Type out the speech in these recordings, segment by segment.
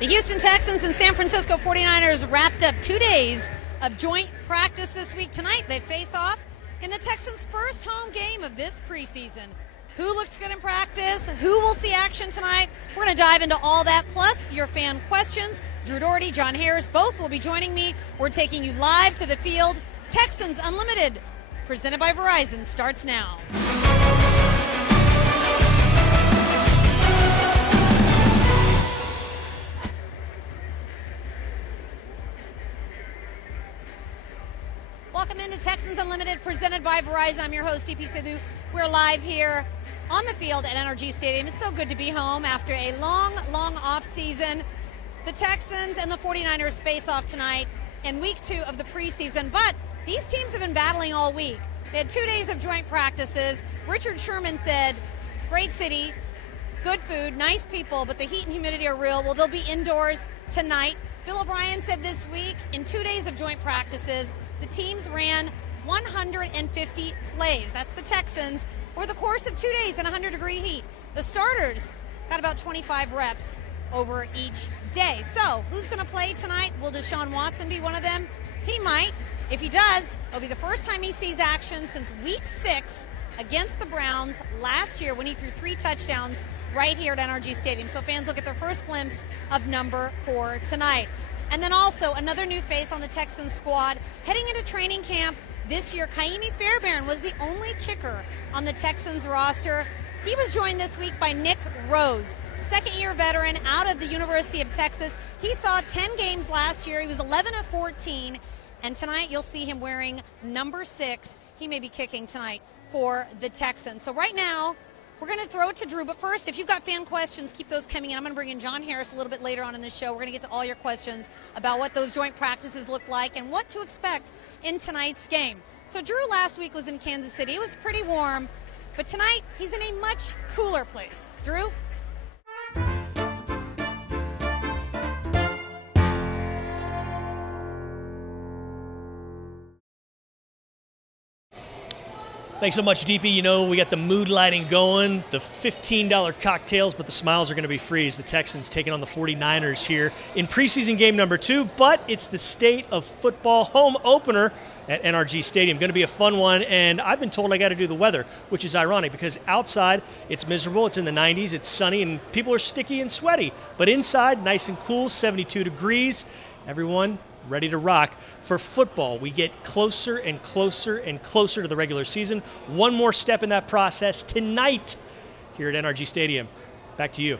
The Houston Texans and San Francisco 49ers wrapped up 2 days of joint practice this week. Tonight, they face off in the Texans' first home game of this preseason. Who looked good in practice? Who will see action tonight? We're going to dive into all that, plus your fan questions. Drew Doherty, John Harris, both will be joining me. We're taking you live to the field. Texans Unlimited, presented by Verizon, starts now. Welcome into Texans Unlimited, presented by Verizon. I'm your host, DP Sidhu. We're live here on the field at NRG Stadium. It's so good to be home after a long off season. The Texans and the 49ers face off tonight in week 2 of the preseason, but these teams have been battling all week. They had 2 days of joint practices. Richard Sherman said, great city, good food, nice people, but the heat and humidity are real. Well, they'll be indoors tonight. Bill O'Brien said this week, in 2 days of joint practices, the teams ran 150 plays. That's the Texans, over the course of 2 days in 100-degree heat. The starters got about 25 reps over each day. So, who's going to play tonight? Will Deshaun Watson be one of them? He might. If he does, it'll be the first time he sees action since week 6 against the Browns last year when he threw 3 touchdowns right here at NRG Stadium. So fans will get their first glimpse of number 4 tonight. And then also another new face on the Texans squad. Heading into training camp this year, Kaimi Fairbairn was the only kicker on the Texans roster. He was joined this week by Nick Rose, second-year veteran out of the University of Texas. He saw 10 games last year. He was 11 of 14. And tonight you'll see him wearing number 6. He may be kicking tonight for the Texans. So right now, we're going to throw it to Drew, but first, if you've got fan questions, keep those coming in. I'm going to bring in John Harris a little bit later on in the show. We're going to get to all your questions about what those joint practices look like and what to expect in tonight's game. So Drew last week was in Kansas City. It was pretty warm, but tonight he's in a much cooler place. Drew? Thanks so much, DP. You know, we got the mood lighting going, the $15 cocktails, but the smiles are going to be free as the Texans taking on the 49ers here in preseason game number 2, but it's the State of Football home opener at NRG Stadium. Going to be a fun one, and I've been told I got to do the weather, which is ironic because outside it's miserable, it's in the 90s, it's sunny, and people are sticky and sweaty, but inside, nice and cool, 72 degrees. Everyone ready to rock. For football, we get closer and closer and closer to the regular season. One more step in that process tonight here at NRG Stadium. Back to you.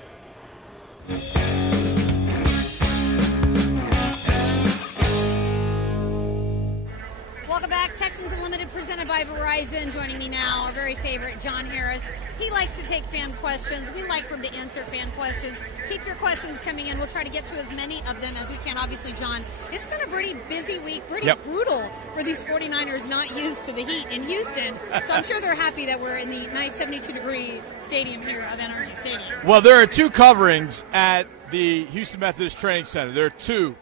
Welcome back. Texans Unlimited, presented by Verizon. Joining me now, our very favorite, John Harris. He likes to take fan questions. We like for him to answer fan questions. Keep your questions coming in. We'll try to get to as many of them as we can. Obviously, John, it's been a pretty busy week, pretty brutal for these 49ers not used to the heat in Houston. So I'm sure they're happy that we're in the nice 72-degree stadium here of NRG Stadium. Well, there are 2 coverings at the Houston Methodist Training Center. There are 2.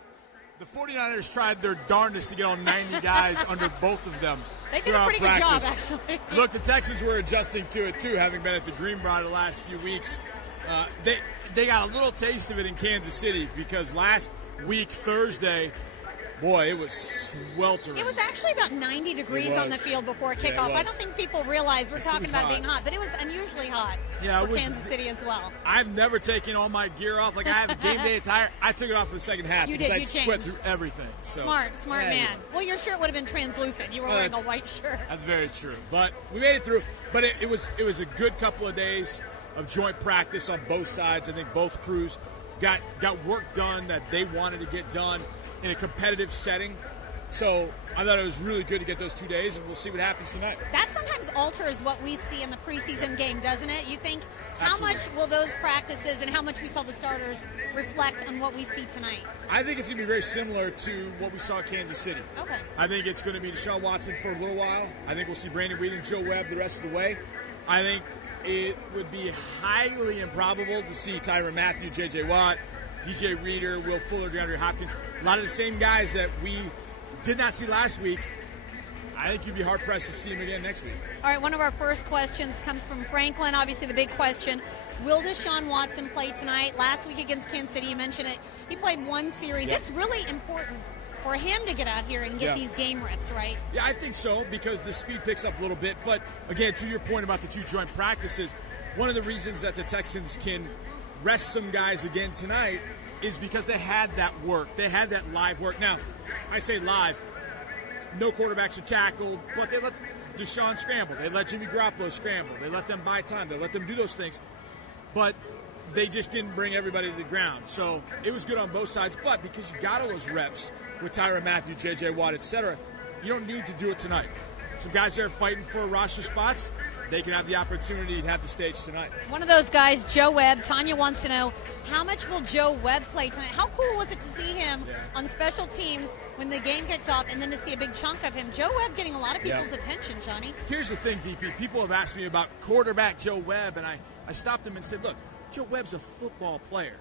The 49ers tried their darndest to get on 90 guys under both of them. They did a pretty good job, actually. Look, the Texans were adjusting to it, too, having been at the Greenbrier the last few weeks. They got a little taste of it in Kansas City because last week, Thursday, boy, it was sweltering. It was actually about 90 degrees on the field before kickoff. I don't think people realize we're talking about it being hot, but it was unusually hot for Kansas City as well. I've never taken all my gear off. Like, I have a game day attire. I took it off for the second half you because did, I sweat through everything. So, smart man. Well, your shirt would have been translucent. You were wearing a white shirt. That's very true. But we made it through. But it was a good couple of days of joint practice on both sides. I think both crews got work done that they wanted to get done in a competitive setting. So I thought it was really good to get those 2 days, and we'll see what happens tonight. That sometimes alters what we see in the preseason game, doesn't it? You think, how Absolutely. much will those practices and how much we saw the starters reflect on what we see tonight? I think it's going to be very similar to what we saw at Kansas City. Okay. I think it's going to be Deshaun Watson for a little while. I think we'll see Brandon Weeden and Joe Webb the rest of the way. I think it would be highly improbable to see Tyrann Mathieu, J.J. Watt, DJ Reader, Will Fuller, DeAndre Hopkins. A lot of the same guys that we did not see last week I think you'd be hard-pressed to see him again next week. All right, one of our first questions comes from Franklin. Obviously, the big question, will Deshaun Watson play tonight? Last week against Kansas City, you mentioned it. He played one series. Yep. It's really important for him to get out here and get these game reps, right? Yeah, I think so, because the speed picks up a little bit. But, again, to your point about the 2 joint practices, one of the reasons that the Texans can rest some guys again tonight is because they had that work. They had that live work. Now, I say live. No quarterbacks are tackled, but they let Deshaun scramble. They let Jimmy Garoppolo scramble. They let them buy time. They let them do those things. But they just didn't bring everybody to the ground. So it was good on both sides. But because you got all those reps with Tyrann Mathieu, J.J. Watt, etc., you don't need to do it tonight. Some guys there fighting for roster spots, they can have the opportunity to have the stage tonight. One of those guys, Joe Webb. Tanya wants to know, how much will Joe Webb play tonight? How cool was it to see him on special teams when the game kicked off, and then to see a big chunk of him? Joe Webb getting a lot of people's attention, Johnny. Here's the thing, DP. People have asked me about quarterback Joe Webb, and I stopped them and said, look, Joe Webb's a football player.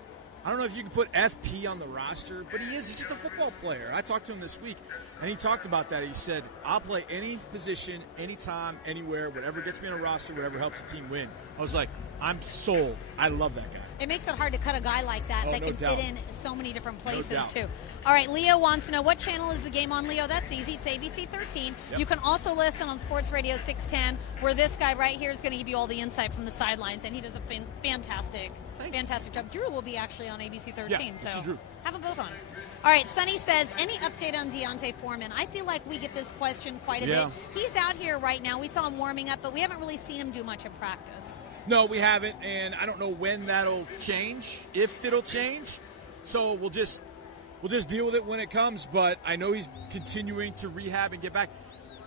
I don't know if you can put FP on the roster, but he is. He's just a football player. I talked to him this week, and he talked about that. He said, I'll play any position, anytime, anywhere, whatever gets me on a roster, whatever helps the team win. I was like, I'm sold. I love that guy. It makes it hard to cut a guy like that that no can doubt. fit in so many different places, doubt. too. All right, Leo wants to know, what channel is the game on, Leo? That's easy. It's ABC 13. Yep. You can also listen on Sports Radio 610, where this guy right here is going to give you all the insight from the sidelines, and he does a fantastic job. Drew will be actually on ABC 13, so Drew. have them both on. All right, Sonny says, any update on Deontay Foreman? I feel like we get this question quite a bit. He's out here right now. We saw him warming up, but we haven't really seen him do much in practice. No, we haven't, and I don't know when that'll change, if it'll change. So we'll just deal with it when it comes, but I know he's continuing to rehab and get back.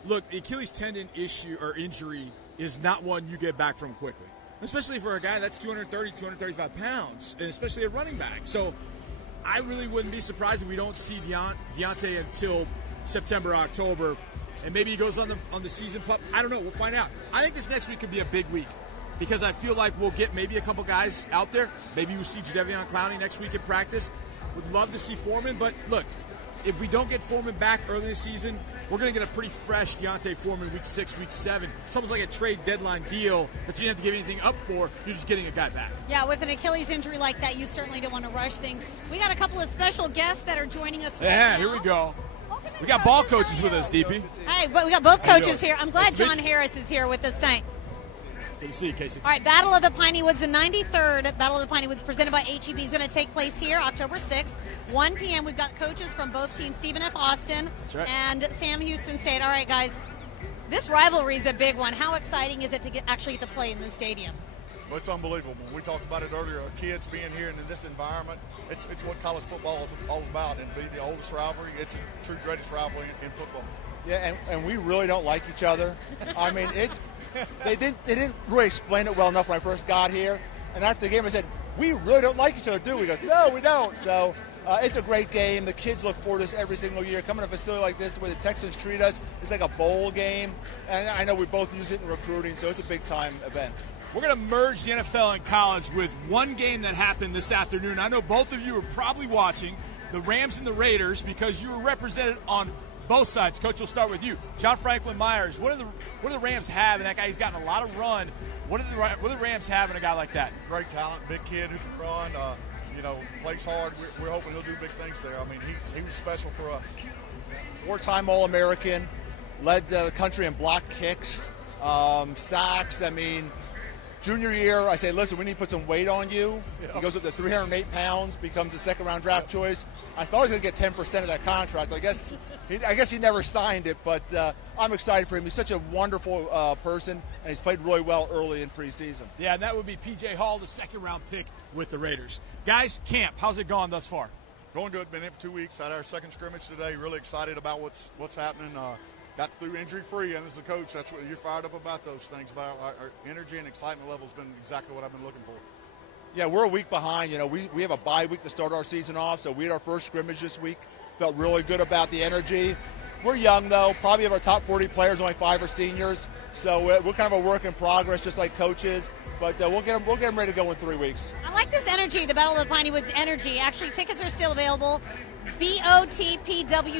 Look, the Achilles tendon issue or injury is not one you get back from quickly, especially for a guy that's 230, 235 pounds, and especially a running back. So I really wouldn't be surprised if we don't see Deontay until September, October, and maybe he goes on the season pup. I don't know. We'll find out. I think this next week could be a big week because I feel like we'll get maybe a couple guys out there. Maybe we'll see Jadeveon Clowney next week in practice. Would love to see Foreman, but look, if we don't get Foreman back early in the season, we're going to get a pretty fresh Deontay Foreman week 6, week 7. It's almost like a trade deadline deal that you didn't have to give anything up for. You're just getting a guy back. Yeah, with an Achilles injury like that, you certainly don't want to rush things. We got a couple of special guests that are joining us right now. Here we go. We got ball coaches with us, DP. Hi, but we got both coaches here. I'm glad John Harris is here with us tonight. Good to see you, Casey. All right, Battle of the Piney Woods, the 93rd Battle of the Piney Woods presented by HEB is going to take place here October 6th, 1 p.m. We've got coaches from both teams, Stephen F. Austin and Sam Houston State. All right, guys, this rivalry is a big one. How exciting is it to actually get to play in the stadium? Well, it's unbelievable. We talked about it earlier, our kids being here and in this environment. It's what college football is all about, and be the oldest rivalry. It's a true greatest rivalry in football. Yeah, and we really don't like each other. I mean, they didn't really explain it well enough when I first got here. And after the game, I said, we really don't like each other, do we? He goes, no, we don't. So it's a great game. The kids look forward to this every single year. Coming to a facility like this where the Texans treat us, it's like a bowl game. And I know we both use it in recruiting, so it's a big-time event. We're going to merge the NFL and college with one game that happened this afternoon. I know both of you are probably watching the Rams and the Raiders because you were represented on both sides. Coach, we'll start with you. John Franklin Myers, what do the Rams have? And that guy, he's gotten a lot of run. What do the Rams have in a guy like that? Great talent, big kid who can run, plays hard. We're hoping he'll do big things there. I mean, he was special for us. 4-time All-American, led the country in block kicks, sacks. I mean, junior year, I say, listen, we need to put some weight on you. Yeah. He goes up to 308 pounds, becomes a second-round draft choice. I thought he was going to get 10% of that contract. I guess he never signed it, but I'm excited for him. He's such a wonderful person, and he's played really well early in preseason. Yeah, and that would be P.J. Hall, the second-round pick with the Raiders. Guys, camp, how's it gone thus far? Going good. Been in for 2 weeks. Had our second scrimmage today. Really excited about what's happening. Got through injury-free, and as a coach, that's what you're fired up about those things. But our energy and excitement level has been exactly what I've been looking for. Yeah, we're a week behind. We have a bye week to start our season off, so we had our first scrimmage this week. Felt really good about the energy. We're young, though. Probably of our top 40 players, only 5 are seniors. So we're kind of a work in progress, just like coaches. But we'll get them ready to go in 3 weeks. I like this energy, the Battle of the Piney Woods energy. Actually, tickets are still available. BOTPW.com.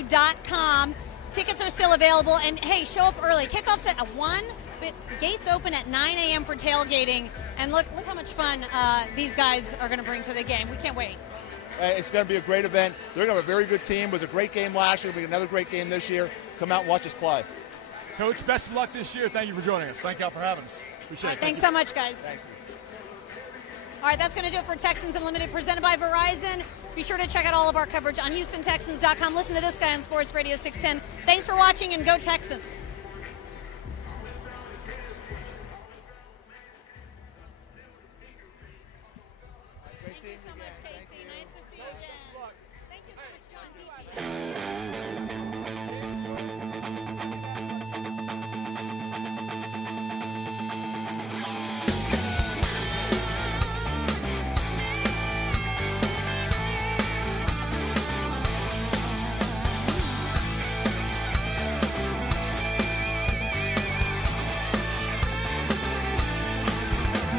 Tickets are still available, and hey, show up early. Kickoff's at 1, but gates open at 9 a.m. for tailgating. And look how much fun these guys are going to bring to the game. We can't wait. It's going to be a great event. They're going to have a very good team. It was a great game last year. It'll be another great game this year. Come out and watch us play. Coach, best of luck this year. Thank you for joining us. Thank y'all for having us. Appreciate it. Thanks so much, guys. Thank you. All right, that's going to do it for Texans Unlimited, presented by Verizon. Be sure to check out all of our coverage on HoustonTexans.com. Listen to this guy on Sports Radio 610. Thanks for watching, and go Texans. Great seeing you again. Thank you. Nice to see you again. Thank you so much, John.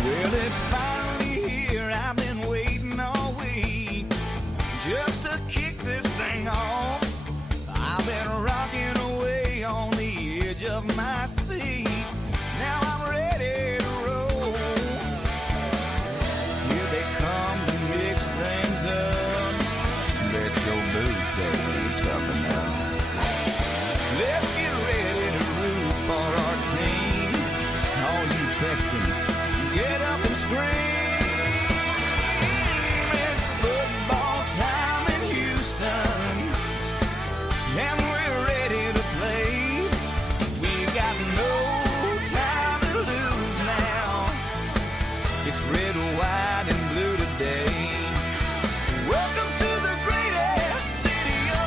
Well, it's finally here. I've been waiting all week just to kick this thing off. I've been rocking away on the edge of my seat. Now I'm ready to roll. Here they come to mix things up. Bet your boots they toughen up. Let's get ready to root for our team. All you Texans, get up and scream. It's football time in Houston, and we're ready to play. We've got no time to lose now. It's